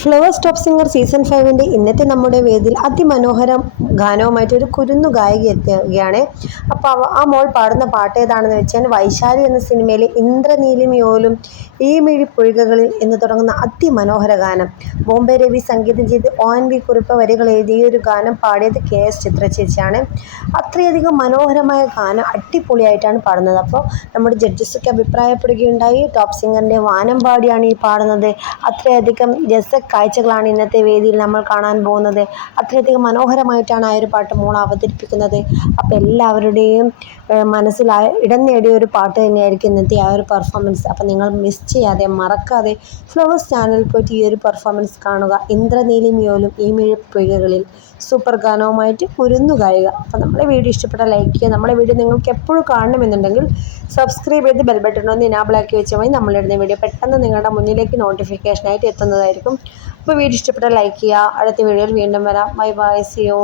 Flowers top singer season 5 ഇന്നത്തെ നമ്മുടെ വേദിയിൽ അതിമനോഹര ഗാനവുമായിട്ട് ഒരു കുരുന്നു ഗായിക എത്തുകയാണ്. അപ്പോൾ ആ മോൾ പാടുന്ന പാട്ട് ഏതാണെന്ന് വെച്ചാൽ വൈശാലി എന്ന സിനിമയിലെ ഇന്ദ്രനീലിമയോലും ഈ മിഴിപ്പൊയ്കകളിൽ എന്ന് തുടങ്ങുന്ന അതിമനോഹര ഗാനം. ബോംബെ രവി സംഗീതം ചെയ്ത് ONV കുറിപ്പ് വരികൾ എഴുതിയ ഒരു ഗാനം പാടിയത് KS ചിത്ര ചേച്ചിയാണ്. അത്രയധികം മനോഹരമായ ഗാനം അടിപൊളിയായിട്ടാണ് പാടുന്നത്. അപ്പോൾ നമ്മുടെ ജഡ്ജസൊക്കെ അഭിപ്രായപ്പെടുകയുണ്ടായി, ടോപ്പ് സിംഗറിൻ്റെ വാനം പാടിയാണ് ഈ പാടുന്നത്, അത്രയധികം കാഴ്ചകളാണ് ഇന്നത്തെ വേദിയിൽ നമ്മൾ കാണാൻ പോകുന്നത്, അത്രയധികം മനോഹരമായിട്ടാണ് ആ ഒരു പാട്ട് മോൾ അവതരിപ്പിക്കുന്നത്. അപ്പോൾ എല്ലാവരുടെയും മനസ്സിൽ ഇടം നേടിയ ഒരു പാട്ട് തന്നെയായിരിക്കും ഇന്നത്തെ ആ ഒരു പെർഫോമൻസ്. അപ്പോൾ നിങ്ങൾ മിസ് ചെയ്യാതെ മറക്കാതെ ഫ്ലവേഴ്സ് ചാനലിൽ പോയിട്ട് ഈ ഒരു പെർഫോമൻസ് കാണുക. ഇന്ദ്രനീലിമയോലും ഈ മിഴിപ്പൊയ്കകളിൽ സൂപ്പർ ഗാനവുമായിട്ട് കുരുന്നു ഗായിക. അപ്പോൾ നമ്മളെ വീഡിയോ ഇഷ്ടപ്പെട്ട ലൈക്ക് ചെയ്യുക. നമ്മളെ വീഡിയോ നിങ്ങൾക്ക് എപ്പോഴും കാണണമെന്നുണ്ടെങ്കിൽ സബ്സ്ക്രൈബ് ചെയ്ത് ബെൽ ബട്ടൺ ഒന്ന് ഇനാബിളാക്കി വെച്ചാൽ മതി. നമ്മളിടുന്ന വീഡിയോ പെട്ടെന്ന് നിങ്ങളുടെ മുന്നിലേക്ക് നോട്ടിഫിക്കേഷനായിട്ട് എത്തുന്നതായിരിക്കും. അപ്പോൾ വീഡിയോ ഇഷ്ടപ്പെട്ട ലൈക്ക് ചെയ്യുക. അടുത്ത വീഡിയോയിൽ വീണ്ടും വരാം. Bye bye, see U.